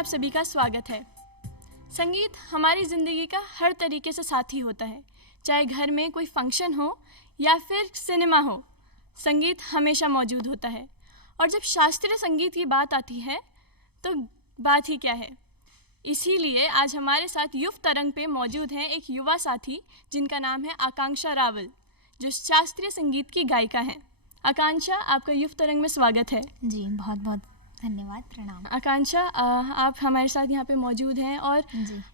आप सभी का स्वागत है। संगीत हमारी ज़िंदगी का हर तरीके से साथी होता है, चाहे घर में कोई फंक्शन हो या फिर सिनेमा हो, संगीत हमेशा मौजूद होता है। और जब शास्त्रीय संगीत की बात आती है तो बात ही क्या है। इसीलिए आज हमारे साथ युव तरंग पे मौजूद हैं एक युवा साथी जिनका नाम है आकांक्षा रावल, जो शास्त्रीय संगीत की गायिका हैं। आकांक्षा, आपका युव तरंग में स्वागत है। जी, बहुत बहुत धन्यवाद, प्रणाम। आकांक्षा, आप हमारे साथ यहाँ पे मौजूद हैं और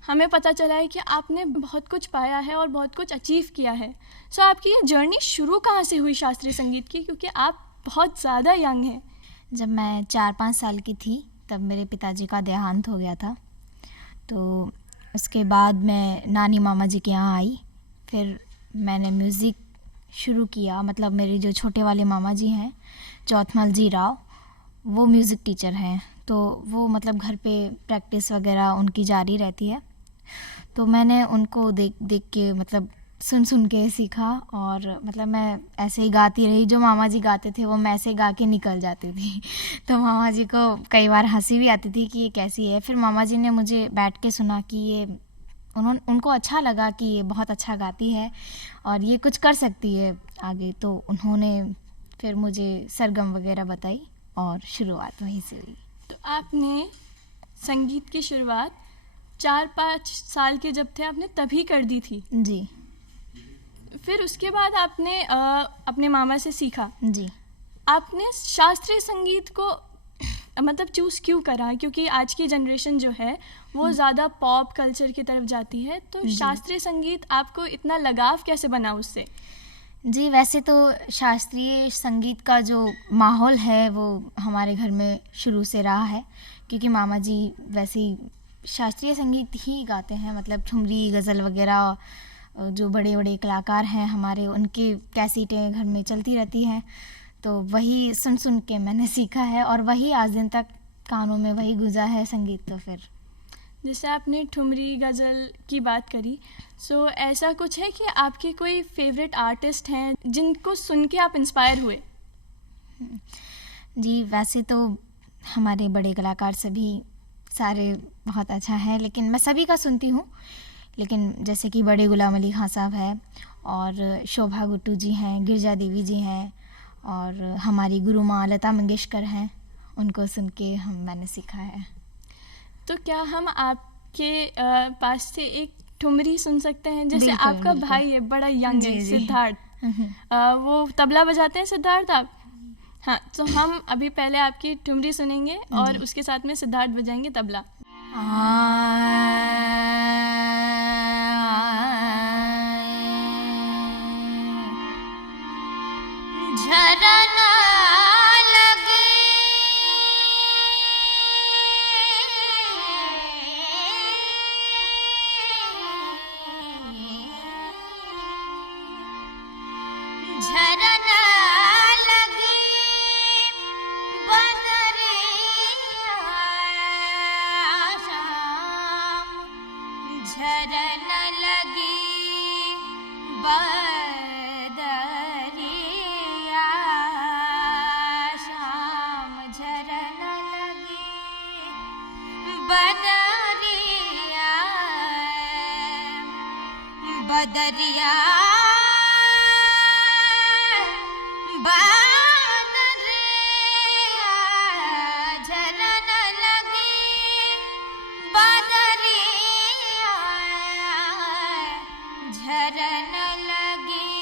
हमें पता चला है कि आपने बहुत कुछ पाया है और बहुत कुछ अचीव किया है। सो आपकी ये जर्नी शुरू कहाँ से हुई शास्त्रीय संगीत की, क्योंकि आप बहुत ज़्यादा यंग हैं। जब मैं 4-5 साल की थी तब मेरे पिताजी का देहांत हो गया था, तो उसके बाद मैं नानी मामा जी के यहाँ आई। फिर मैंने म्यूज़िक शुरू किया। मतलब मेरे जो छोटे वाले मामा जी हैं, चौथमल जी राव, वो म्यूज़िक टीचर हैं, तो वो मतलब घर पे प्रैक्टिस वगैरह उनकी जारी रहती है। तो मैंने उनको देख के मतलब सुन के सीखा और मतलब मैं ऐसे ही गाती रही। जो मामा जी गाते थे वो मैं ऐसे गा के निकल जाती थी तो मामा जी को कई बार हंसी भी आती थी कि ये कैसी है। फिर मामा जी ने मुझे बैठ के सुना कि ये उनको अच्छा लगा कि ये बहुत अच्छा गाती है और ये कुछ कर सकती है आगे। तो उन्होंने फिर मुझे सरगम वगैरह बताई और शुरुआत वहीं से हुई। तो आपने संगीत की शुरुआत 4-5 साल के जब थे आपने तभी कर दी थी? जी। फिर उसके बाद आपने अपने मामा से सीखा? जी। आपने शास्त्रीय संगीत को मतलब चूज़ क्यों करा? क्योंकि आज की जनरेशन जो है वो ज़्यादा पॉप कल्चर की तरफ जाती है, तो शास्त्रीय संगीत आपको इतना लगाव कैसे बना उससे? जी, वैसे तो शास्त्रीय संगीत का जो माहौल है वो हमारे घर में शुरू से रहा है, क्योंकि मामा जी वैसे ही शास्त्रीय संगीत ही गाते हैं। मतलब ठुमरी, गज़ल वगैरह जो बड़े बड़े कलाकार हैं हमारे, उनकी कैसेटें घर में चलती रहती हैं, तो वही सुन के मैंने सीखा है और वही आज दिन तक कानों में वही गुंजा है संगीत। तो फिर जैसे आपने ठुमरी गज़ल की बात करी, सो ऐसा कुछ है कि आपके कोई फेवरेट आर्टिस्ट हैं जिनको सुन के आप इंस्पायर हुए? जी, वैसे तो हमारे बड़े कलाकार सभी सारे बहुत अच्छा है, लेकिन मैं सभी का सुनती हूँ। लेकिन जैसे कि बड़े गुलाम अली खां साहब हैं और शोभा गुट्टू जी हैं, गिरजा देवी जी हैं और हमारी गुरु माँ लता मंगेशकर हैं, उनको सुन के मैंने सीखा है। तो क्या हम आपके पास से एक ठुमरी सुन सकते हैं? जैसे बिल्कुल, आपका बिल्कुल। भाई है, बड़ा यंग है, जी। सिद्धार्थ, वो तबला बजाते हैं सिद्धार्थ आप? हाँ, तो हम अभी पहले आपकी ठुमरी सुनेंगे और उसके साथ में सिद्धार्थ बजाएंगे तबला। झरना लगे झरना लगे बदरिया शाम, झरना लगी बदरिया शाम, झरना लगी बदरिया बदरिया बदरिया, झरना लगी बदरिया, झरना लगी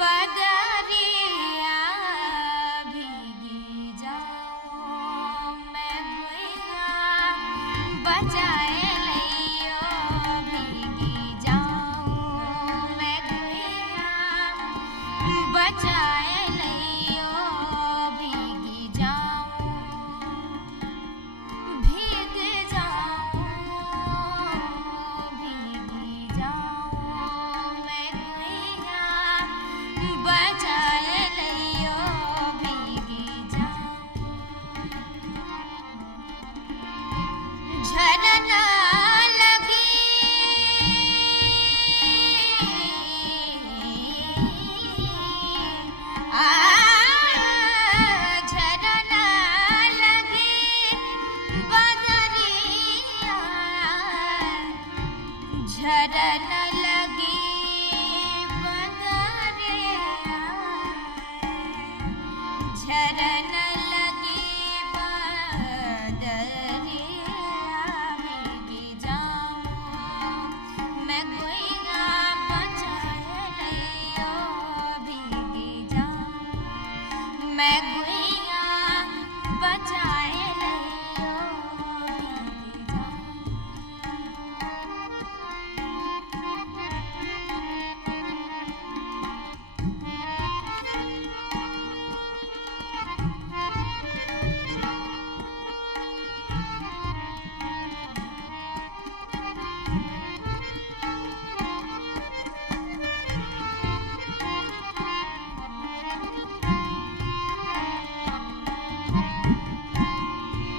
बदरिया, भीगी जाऊं मैं गुइया बजाए लइयो, भीगी जाऊं मैं गुइया बजाए झरन लगी बदरिया, झरन लगी बदरिया, भीगी जाऊं मैं गुइया बचाए रहियो, भीगी जाऊं मैं गुइया बचाए रहियो, भीगी जाऊं।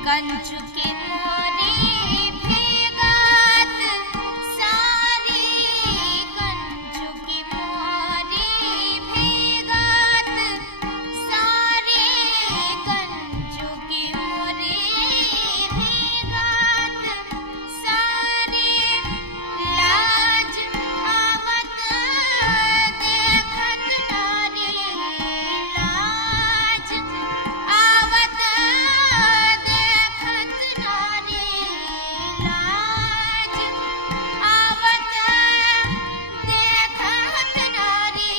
कंचु की मोरी भीगात सारी, कंचु की मोरी भीगात सारी, कंचु की मोरी भीगात सारी, लाज आवत देखत नारी, लाज आवत देखत नारी, लाज आवत देखत नारी,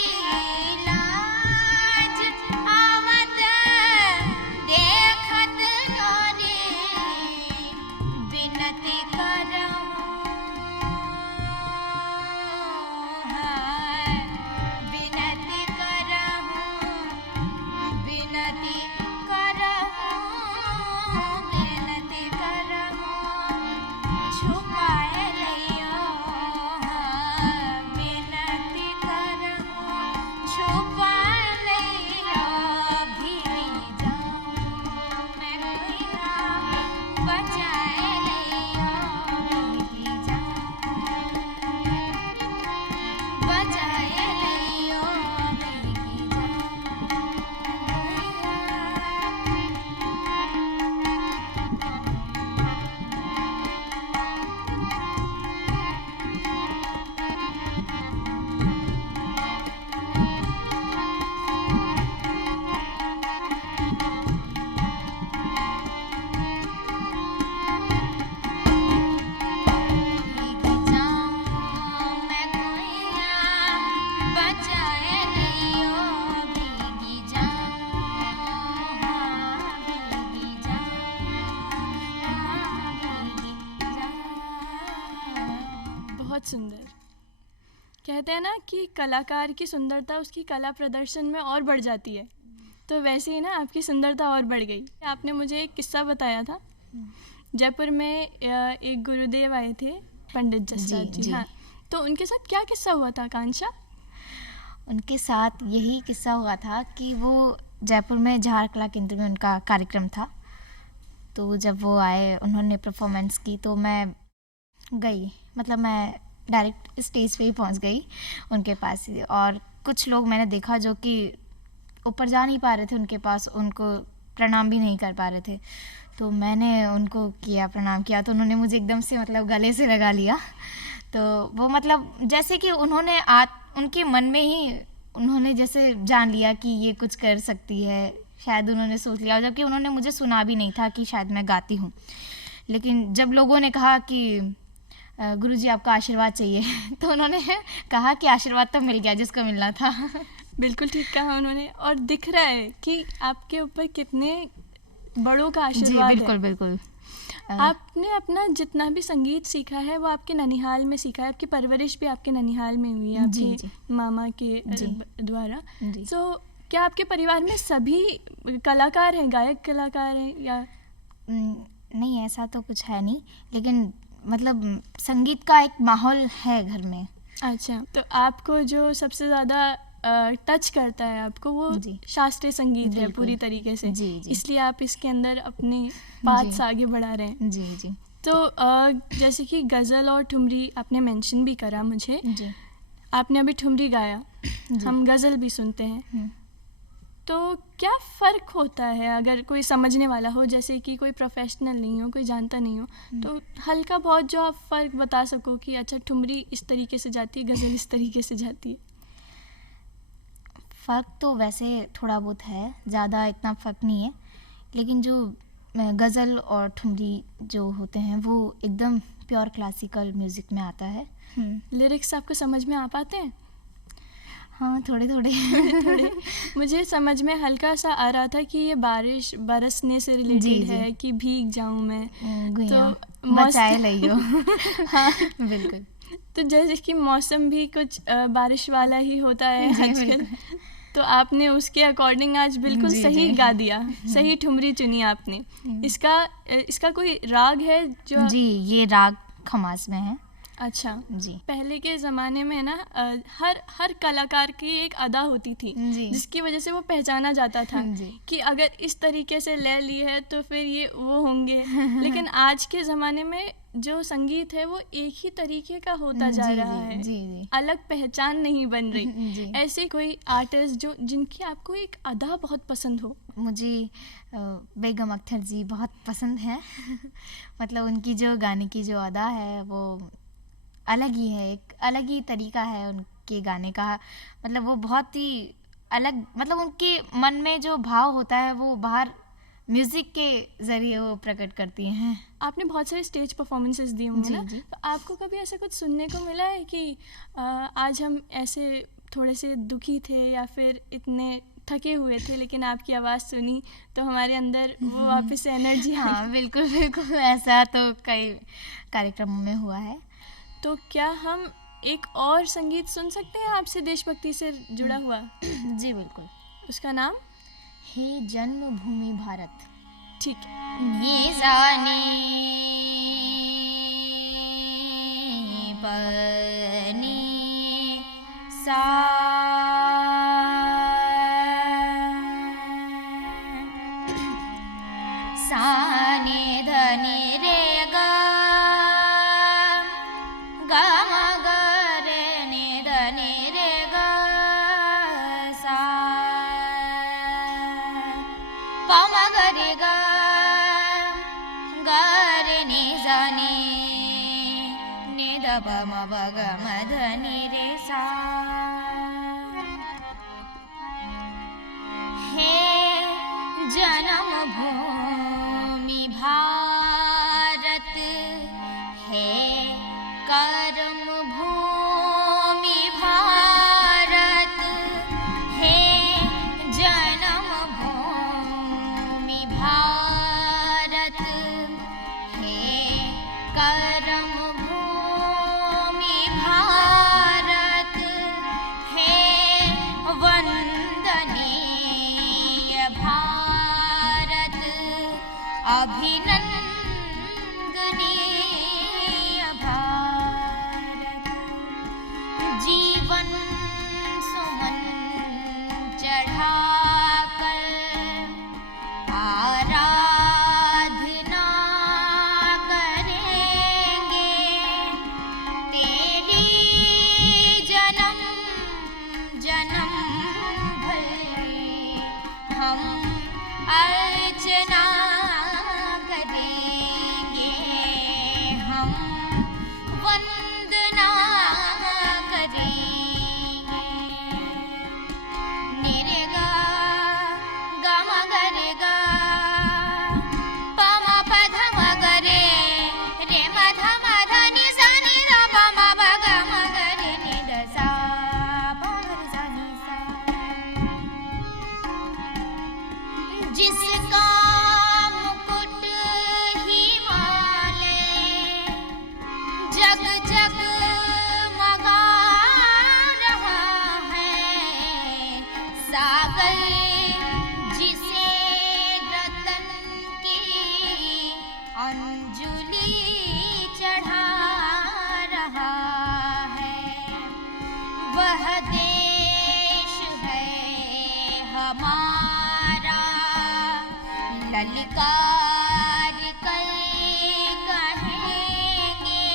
लाज आवत देखत नारी, विनती करहूँ हाय, विनती करहूँ, विनती करहूँ, विनती करहूँ, छुपाए लियो, विनती करहूँ, छुपाए लियो, भीगी जाऊं मैं गुइया बचाए लियो, भीगी जाऊं बचाए लियो, भीगी जाऊं मैं गुइया बचाए लियो, भीगी जाऊं भीगी जाऊं भीगी जाऊं। बहुत सुंदर। कहते हैं ना कि कलाकार की सुंदरता उसकी कला प्रदर्शन में और बढ़ जाती है, तो वैसे ही ना आपकी सुंदरता और बढ़ गई। आपने मुझे एक किस्सा बताया था, जयपुर में एक गुरुदेव आए थे, पंडित जसराज जी, जी। हाँ, तो उनके साथ क्या किस्सा हुआ था आकांक्षा? उनके साथ यही किस्सा हुआ था कि वो जयपुर में जवाहर कला केंद्र में उनका कार्यक्रम था, तो जब वो आए उन्होंने परफॉर्मेंस की तो मैं गई, मतलब मैं डायरेक्ट स्टेज पे ही पहुंच गई उनके पास ही, और कुछ लोग मैंने देखा जो कि ऊपर जा नहीं पा रहे थे उनके पास, उनको प्रणाम भी नहीं कर पा रहे थे, तो मैंने उनको किया, प्रणाम किया, तो उन्होंने मुझे एकदम से मतलब गले से लगा लिया। तो वो मतलब जैसे कि उन्होंने उनके मन में ही उन्होंने जैसे जान लिया कि ये कुछ कर सकती है, शायद उन्होंने सोच लिया, जबकि उन्होंने मुझे सुना भी नहीं था कि शायद मैं गाती हूँ। लेकिन जब लोगों ने कहा कि गुरुजी आपका आशीर्वाद चाहिए तो उन्होंने कहा कि आशीर्वाद तो मिल गया जिसको मिलना था। बिल्कुल ठीक कहा उन्होंने, और दिख रहा है कि आपके ऊपर कितने बड़ों का जी आशीर्वाद बिल्कुल है। बिल्कुल। आपने अपना जितना भी संगीत सीखा है वो आपके ननिहाल में सीखा है, आपकी परवरिश भी आपके ननिहाल में हुई है, जी, आपके जी। मामा के जी। द्वारा। जी। तो क्या आपके परिवार में सभी कलाकार हैं, गायक कलाकार हैं या? नहीं, ऐसा तो कुछ है नहीं, लेकिन मतलब संगीत का एक माहौल है घर में। अच्छा, तो आपको जो सबसे ज़्यादा टच करता है आपको वो जी। शास्त्रीय संगीत है बिल्कुल। पूरी तरीके से, जी, जी। इसलिए आप इसके अंदर अपने पाथ जी। से आगे बढ़ा रहे हैं। जी जी तो जैसे कि गज़ल और ठुमरी आपने मेंशन भी करा मुझे, जी आपने अभी ठुमरी गाया, जी। हम गज़ल भी सुनते हैं, हम्म। तो क्या फ़र्क होता है अगर कोई समझने वाला हो, जैसे कि कोई प्रोफेशनल नहीं हो, कोई जानता नहीं हो, तो हल्का बहुत जो आप फ़र्क बता सको कि अच्छा ठुमरी इस तरीके से जाती है, गज़ल इस तरीके से जाती है? फ़र्क तो वैसे थोड़ा बहुत है, ज़्यादा इतना फ़र्क नहीं है, लेकिन जो गज़ल और ठुमरी जो होते हैं वो एकदम प्योर क्लासिकल म्यूज़िक में आता है। लिरिक्स आपको समझ में आ पाते हैं? हाँ, थोड़े थोड़े। थोड़े मुझे समझ में हल्का सा आ रहा था कि ये बारिश बरसने से जी, रिलेटेड जी। है कि भीग जाऊं मैं, गुइयाँ मौस- मचाए लइयो। हाँ, बिल्कुल। तो जैसे कि मौसम भी कुछ बारिश वाला ही होता है जी, आजकल, बिल्कुल। तो आपने उसके अकॉर्डिंग आज बिल्कुल जी, सही जी। गा दिया, सही ठुमरी चुनी आपने। इसका कोई राग है जो? जी, ये राग खमास में है। अच्छा, जी। पहले के ज़माने में ना हर कलाकार की एक अदा होती थी जी। जिसकी वजह से वो पहचाना जाता था जी। कि अगर इस तरीके से ले ली है तो फिर ये वो होंगे। लेकिन आज के ज़माने में जो संगीत है वो एक ही तरीके का होता जा जी, रहा जी, है, जी, जी। अलग पहचान नहीं बन रही। जी। ऐसे कोई आर्टिस्ट जो जिनकी आपको एक अदा बहुत पसंद हो? मुझे बेगम अख्तर जी बहुत पसंद है। मतलब उनकी जो गाने की जो अदा है वो अलग ही है, एक अलग ही तरीका है उनके गाने का। मतलब वो बहुत ही अलग, मतलब उनके मन में जो भाव होता है वो बाहर म्यूज़िक के ज़रिए वो प्रकट करती हैं। आपने बहुत सारे स्टेज परफॉर्मेंसेस दिए होंगे जी, ना, जी। तो आपको कभी ऐसा कुछ सुनने को मिला है कि आज हम ऐसे थोड़े से दुखी थे या फिर इतने थके हुए थे, लेकिन आपकी आवाज़ सुनी तो हमारे अंदर वो वापस से एनर्जी आई? हाँ, बिल्कुल, बिल्कुल ऐसा तो कई कार्यक्रमों में हुआ है। तो क्या हम एक और संगीत सुन सकते हैं आपसे देशभक्ति से जुड़ा हुआ? जी, बिल्कुल। उसका नाम? हे जन्मभूमि भारत। ठीक है। निजानी पनी सा सानी धनी रे गा गा मा गा रे नि धनी रे गा सा पा मा गा रे गा गा रे नि जा नि नि ध प म प ग म ध नि रे सा। हे जन्मभूमि भारत, हे कर्म भूमि भारत, हे जन्मभूमि भारत, हे कर्म भूमि भारत, हे वंदनीय भारत, अभिनंदनीय भारत। जीवन सुमन चढ़ाकर आराधना करेंगे तेरी जन्म जन्म भर हम अर्चना करेंगे, हम वंदना करेंगे। निरे गा गा मा गा रे गा पा मा प ध म ग रे रे म ध म ध नि सा नि ध प म प ग म ग रे नि ध सा प ग रे सा नि सा। जिसका मुकुट हिमालय जग जग मगा रहा है, सागर जिसे रतन की अंजुलि चढ़ा रहा है, वह देश है हमारा ललकार कर कहेंगे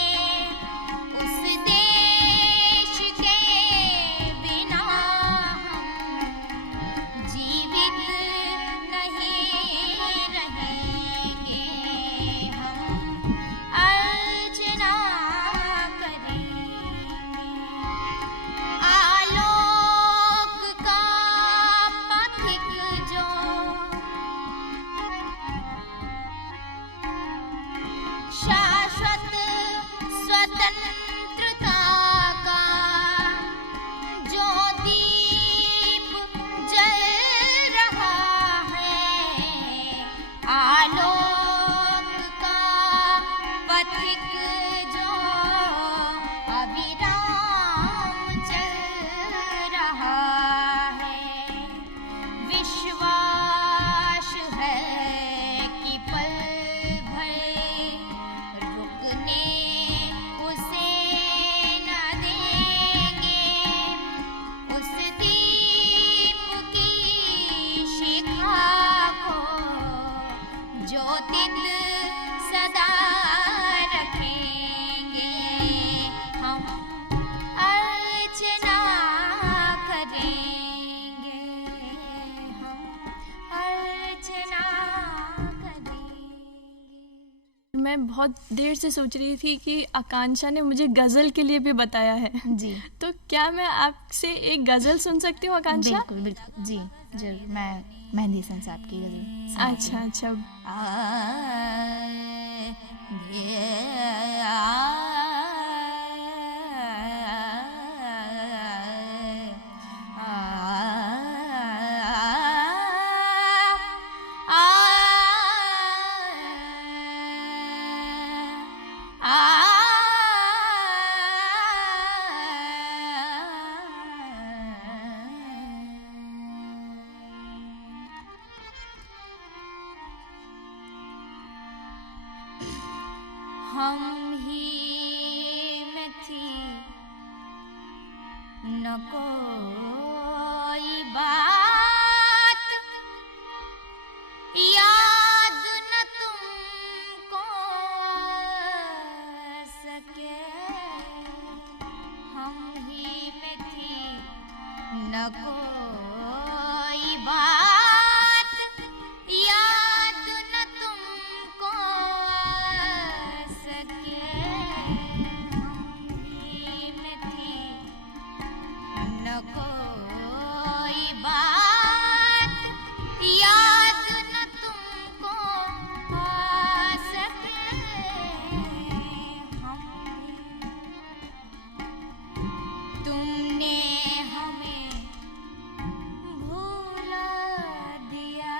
मैं बहुत देर से सोच रही थी कि आकांक्षा ने मुझे गज़ल के लिए भी बताया है। जी तो क्या मैं आपसे एक गज़ल सुन सकती हूँ आकांक्षा? बिल्कुल बिल्कुल जी जरूर। मैं मेहंदी हसन साहब की गज़ल सुनाती अच्छा अच्छा। हम ही में थी न कोई बात, याद न तुमको आ सके। हम ही में थी न कोई बात, याद न तुमको आ सके। हम ही में थी न कोई बात, याद न तुमको आ सके। तुमने हमें भुला दिया,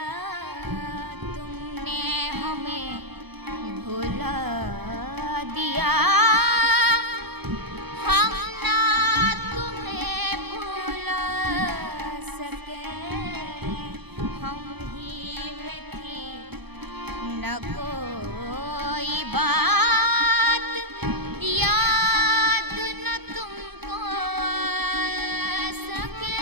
तुमने हमें भुला दिया। हम ना तुम्हें भुला सके। हम ही में थी न कोई बात, याद न तुमको आ सके।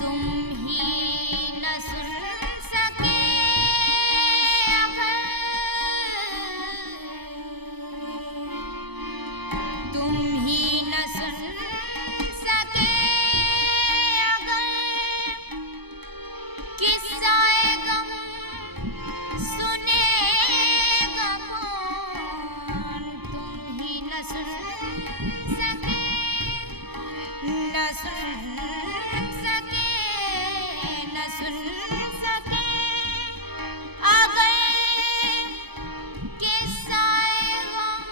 तुम ही न सुन सके अगर, तुम ही न सुन सके अगर, किस्सा-ए गम सुनेगा कौन। तुम ही न सुन सके, न सुन सके, न सुन सके अगर, किस्सा-ए गम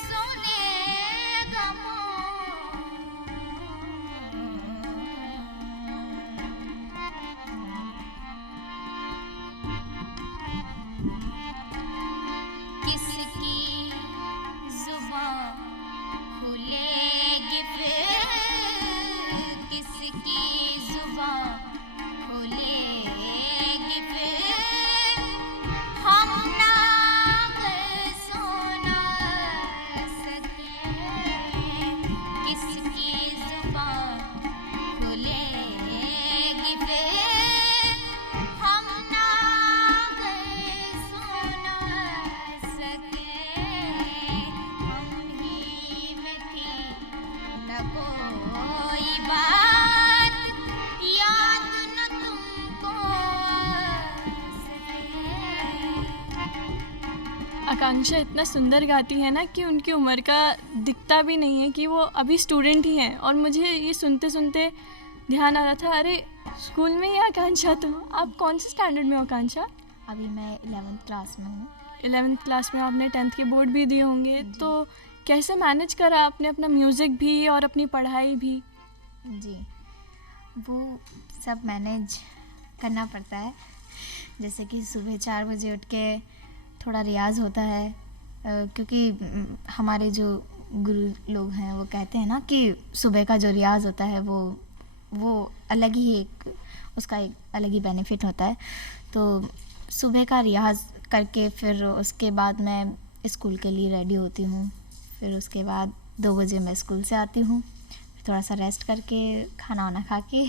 सुनेगा किसकी जुबान खुलेगी फिर, किसकी जुबान खुलेगी फिर। हम ना कर सोना सके, किसकी जुबान खुलेगी फिर। हम ना कर सोना सके। हम ही में थी न कोई बात, याद न तुमको आ सके। आकांक्षा इतना सुंदर गाती है ना कि उनकी उम्र का दिखता भी नहीं है कि वो अभी स्टूडेंट ही हैं। और मुझे ये सुनते सुनते ध्यान आ रहा था, अरे स्कूल में ही आकांक्षा, तो आप कौन से स्टैंडर्ड में हो आकांक्षा? अभी मैं 11th क्लास में हूँ। 11th क्लास में। आपने 10th के बोर्ड भी दिए होंगे, तो कैसे मैनेज करा आपने अपना म्यूज़िक भी और अपनी पढ़ाई भी? जी वो सब मैनेज करना पड़ता है। जैसे कि सुबह 4 बजे उठ के थोड़ा रियाज़ होता है, क्योंकि हमारे जो गुरु लोग हैं वो कहते हैं ना कि सुबह का जो रियाज़ होता है वो अलग ही एक उसका एक अलग ही बेनिफिट होता है। तो सुबह का रियाज़ करके फिर उसके बाद मैं स्कूल के लिए रेडी होती हूँ। फिर उसके बाद 2 बजे मैं स्कूल से आती हूँ, थोड़ा सा रेस्ट करके खाना वाना खा के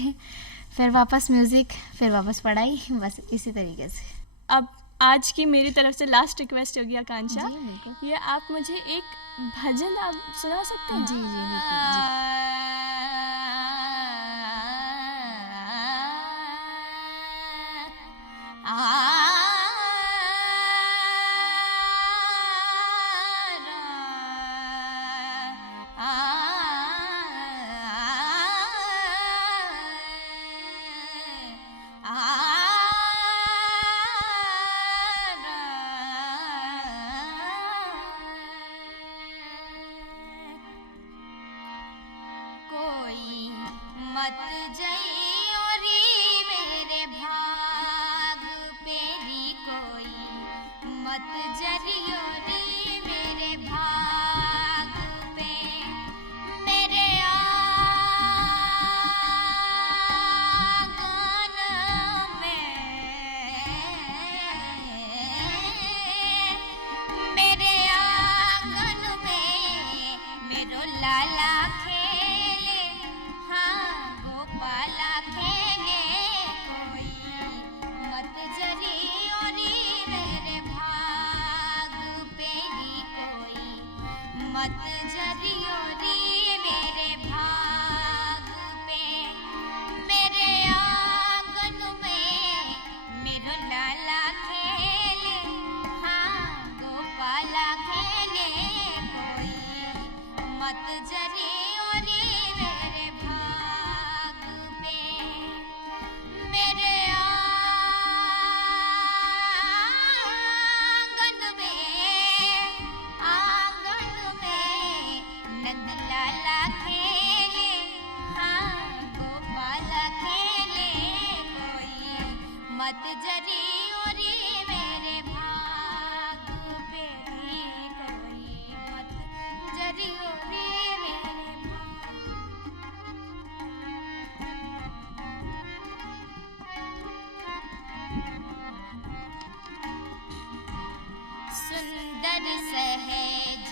फिर वापस म्यूज़िक, फिर वापस पढ़ाई, बस इसी तरीके से। अब आज की मेरी तरफ से लास्ट रिक्वेस्ट होगी आकांक्षा, जी, बिल्कुल। ये आप मुझे एक भजन आप सुना सकते हैं? जी, जी, बिल्कुल, जी। कोई मत जइयो रे मेरे भाग पेरी, कोई मत जरियो रे मेरे भाग पे, मेरे आंगन में, मेरे आंगन में मेरो लाला खेले, हाँ गोपाला खेले, कोई मत जरियो रे मेरे भाग पेरी, कोई मत जरियो रे मेरे भाग पे, मेरे आंगन में मेरो लाला खेले, हाँ गोपाला खेले, कोई मत जरियो रे मेरे भाग पे, मेरे आंगन में नंद लाला खेले, हाँ गोपाला खेले, कोई मत जरियो रे मेरे भाग पे, कोई मत जरियो रे मेरे सुंदर सहज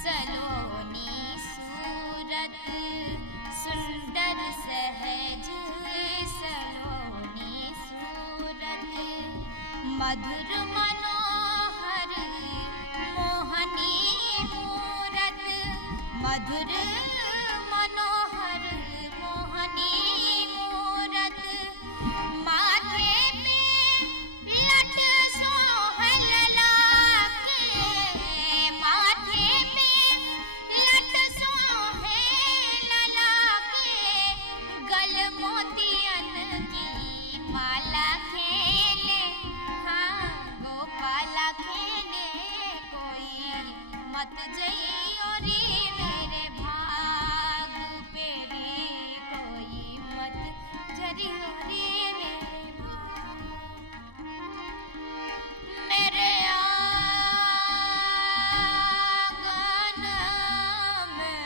सलोनी सूरत, सुंदर सहज सलोनी सूरत, मधुर मनोहर मोहनी मूरत, मधुर मनोहर मोहनी मूरत, माथे पे लट सोहल लाके, माथे पे लट सोहल लाके, गल मोतियन की माला खेले, हाँ गोपाला खेले, कोई मत जइयो रे मेरे भाग पे रे, कोई मत जरियो रे मेरे भाग, मेरे आंगन में,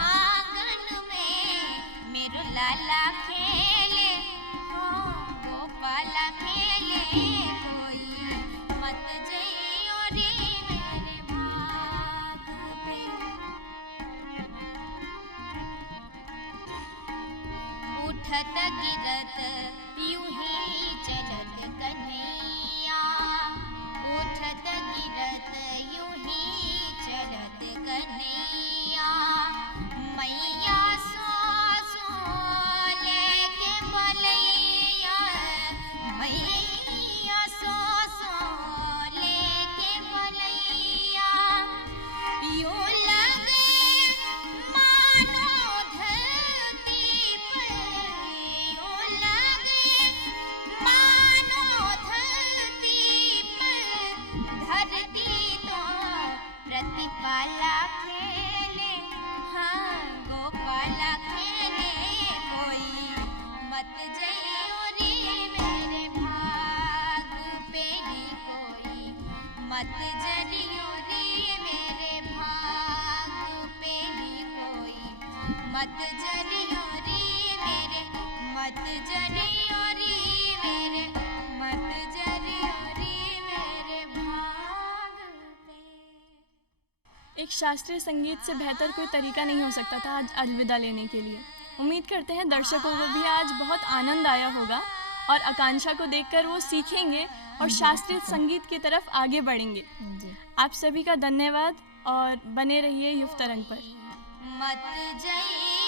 आंगन में मेरो लाला खेले, हाँ गोपाला खेले, कोई मत जइयो रे मेरे भाग पे, उठत गिरत यूं ही चलत कन्हैया, उठत गिरत यूं ही चलत कन्हैया, मैया सो लेके बलैया, मैया सो लेके बलैया, यूं लगे मानो धरती पे, यूं लगे मानो धरती मत जरियो रे मेरे, मत जरियो रे मेरे, मत जरियो रे मेरे भाग पे। एक शास्त्रीय संगीत से बेहतर कोई तरीका नहीं हो सकता था आज अलविदा लेने के लिए। उम्मीद करते हैं दर्शकों को भी आज बहुत आनंद आया होगा और आकांक्षा को देखकर वो सीखेंगे और शास्त्रीय संगीत की तरफ आगे बढ़ेंगे। जी। आप सभी का धन्यवाद और बने रहिए युव तरंग पर। मत जई